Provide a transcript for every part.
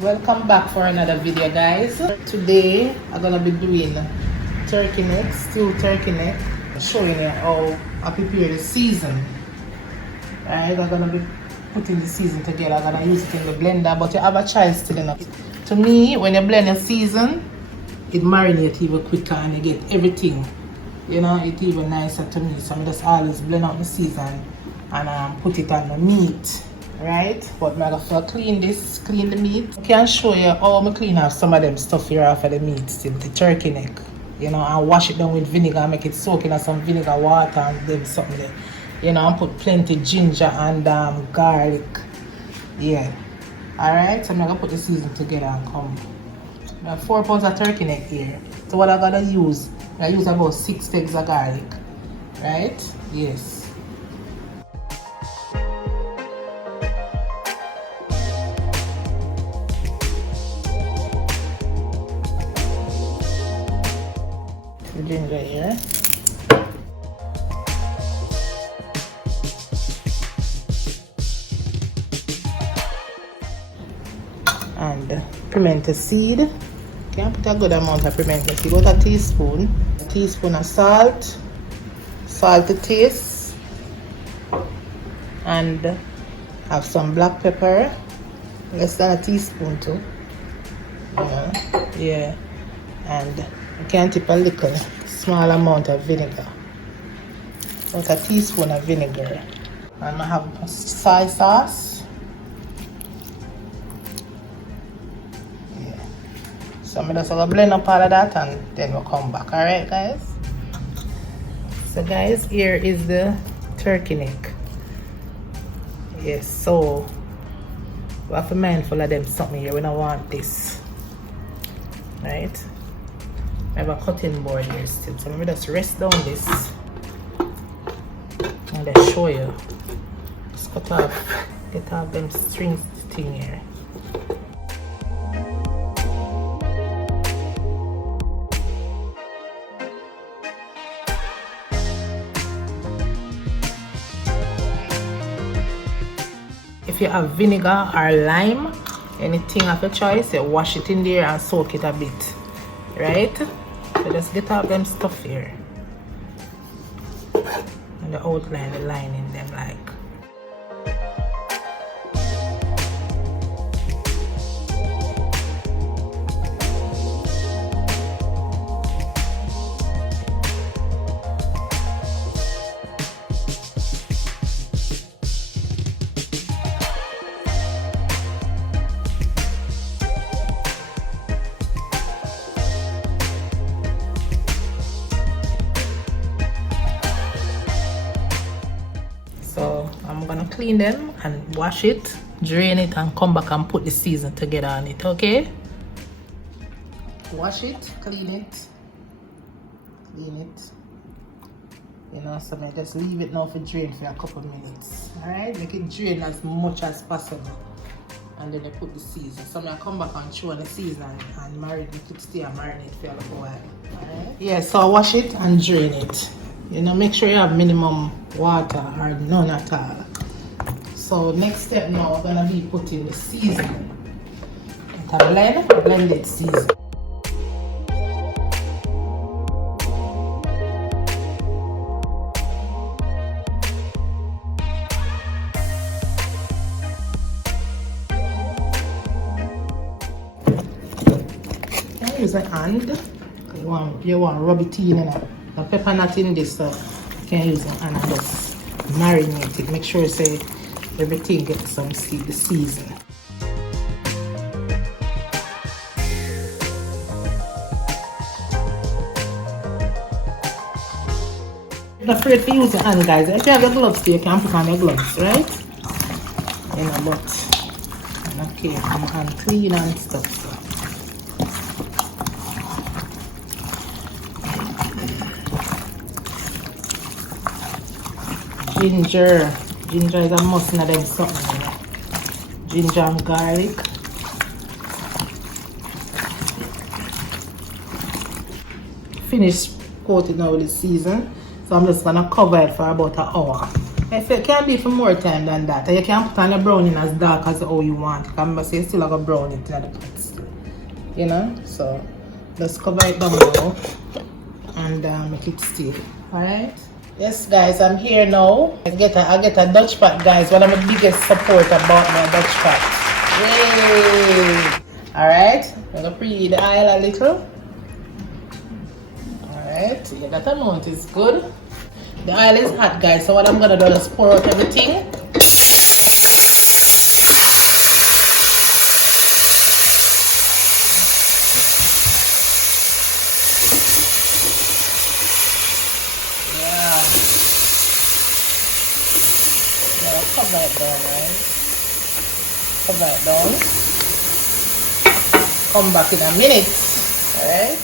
Welcome back for another video, guys. Today I'm gonna be doing turkey neck, stewed turkey neck, showing you how I prepare the season. Right, I'm gonna be putting the season together. I'm gonna use it in the blender, but you have a choice still enough. To me, when you blend a season, it marinates even quicker and you get everything. You know, it's even nicer to me. So I just always blend out the season and put it on the meat. Right, but I'm gonna clean the meat. I can show you how I clean off some of them stuff here off of the meat, still the turkey neck. You know, and wash it down with vinegar and make it soak in some vinegar water and then something there. You know, and put plenty ginger and garlic. Yeah. Alright, so I'm gonna put the season together and come. I have 4 pounds of turkey neck here. So what I'm gonna use, I use about 6 sticks of garlic. Right? Yes. Ginger here. And pimento seed. Can put a good amount of pimento seed, about a teaspoon of salt to taste, and have some black pepper, less than a teaspoon too. Yeah. And you can tip a little small amount of vinegar, about a teaspoon of vinegar. And I have soy sauce. Yeah. So I'm just gonna blend up all of that and then we'll come back. Alright, guys? So guys, here is the turkey neck. Yes, so we have to be mindful of them something here. We don't want this. Right? I have a cutting board here still, so let me just rest down this and just show you. Just get off them strings thing here. If you have vinegar or lime, anything of your choice, you wash it in there and soak it a bit. Right? So just get off them stuff here. And the outline, the line in them like. So I'm gonna clean them and wash it, drain it, and come back and put the season together on it, okay? Wash it, clean it. You know, so I just leave it now for drain for a couple minutes. Alright, make it drain as much as possible. And then I put the season. So I come back and show the season and marinate it, stay and marinate for a little while. Alright? Yeah, so I wash it and drain it. You know, make sure you have minimum water or none at all. So next step now, we're gonna be putting the season. Blended season. Use a hand. You want to rub it in. The pepper not in this, so you can use an hand and just marinate it. Make sure say everything gets some the season. Not afraid to use your hand, guys. If you have your gloves, you can put on your gloves, right? You know, but I'm okay. I'm hand clean and stuff. So. Ginger is a must in them something. Ginger and garlic. Finish coating now with the season. So I'm just gonna cover it for about an hour. If it can be for more time than that, you can put on a browning as dark as how you want. You can say you still have a brown it in the pot still. You know? So just cover it down now and make it stay. Alright? Yes guys, I'm here now. I get a Dutch pot, guys. One of my biggest support about my Dutch pot. Yay! Alright, I'm gonna preheat the oil a little. Alright, yeah, that amount is good. The oil is hot, guys, so what I'm gonna do is pour out everything. Cover it down, right? Cover it down. Come back in a minute, alright?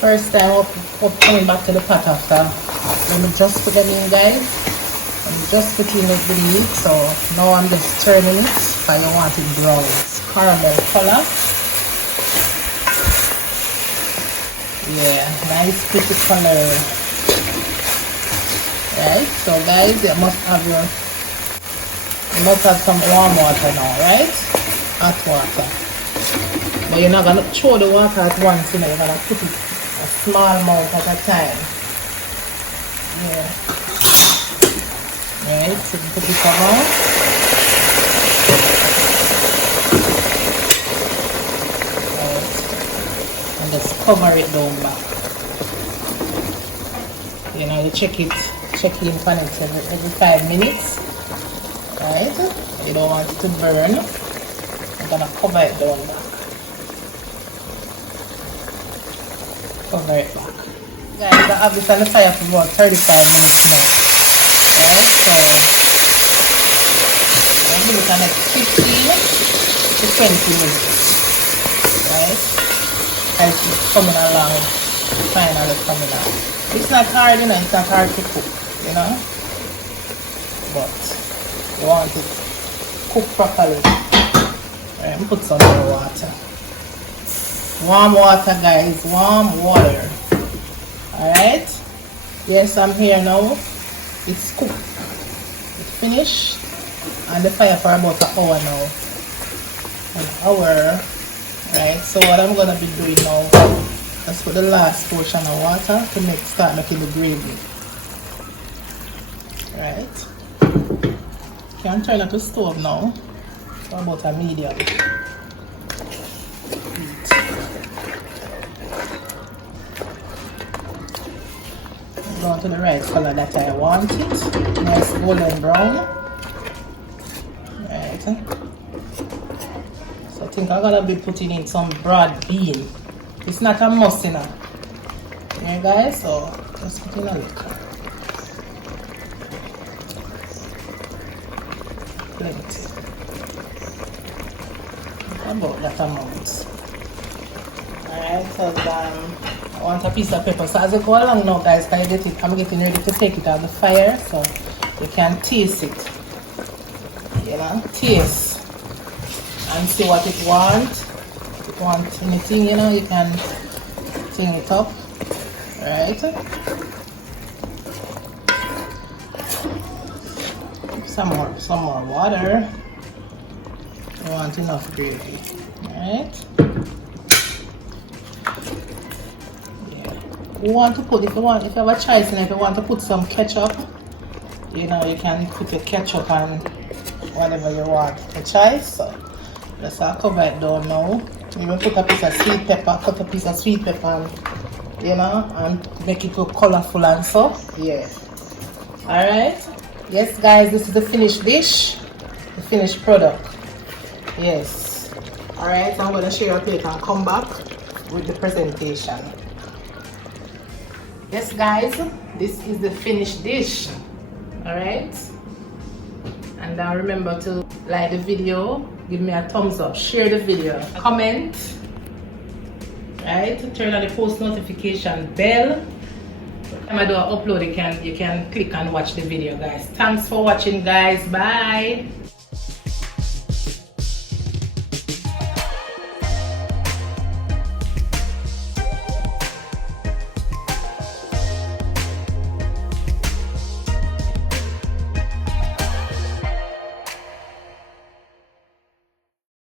First time up coming back to the pot after. Let me just put them in, guys. I'm just putting in the meat, so now I'm just turning it because I want it brown. It's caramel color. Yeah, nice pretty color. Right, so guys, you must have some warm water now, right? Hot water. But you're not gonna throw the water at once, you know, you're gonna put it a small amount at a time. Yeah. Right, so you put it around. Just cover it down back. You know, you check in on it every 5 minutes. Right? You don't want it to burn. I'm gonna cover it down back. Cover it back. Guys, I have this on the fire for about 35 minutes now. Right? So I'll give it the next 15 to 20 minutes. Right? As it's coming along, finally coming out. It's not hard, you know, it's not hard to cook, you know, but you want it cooked properly. Alright, put some more water. Warm water, guys, warm water. Alright, yes, I'm here now. It's cooked, it's finished, on the fire for about an hour now. An hour. Right, so what I'm gonna be doing now is put the last portion of water to start making the gravy. Right, you can turn up the stove now for about a medium heat. Go to the right color that I want it, nice golden brown. Right. I think I'm gonna be putting in some broad bean. It's not a must, you know. Yeah, guys, so just put in a little. Plenty. About that amount. Alright, so I want a piece of pepper. So as I go along now, guys, I'm getting ready to take it out of the fire so you can taste it. You know, taste. And see what it wants. If it wants anything, you know, you can clean it up. Right? Some more water. You want enough gravy. Right? Yeah. You want to put, if you have a choice, and if you want to put some ketchup, you know, you can put your ketchup on whatever you want. A choice. So just cover it down now. Even put a piece of sweet pepper, cut a piece of sweet pepper, and, you know, and make it look colorful and so. Yeah. Alright. Yes, guys, this is the finished dish, the finished product. Yes. Alright, I'm going to share your plate and come back with the presentation. Yes, guys, this is the finished dish. Alright. And remember to like the video, give me a thumbs up, share the video, comment, right? Turn on the post notification bell. When I do an upload, you can click and watch the video, guys. Thanks for watching, guys. Bye.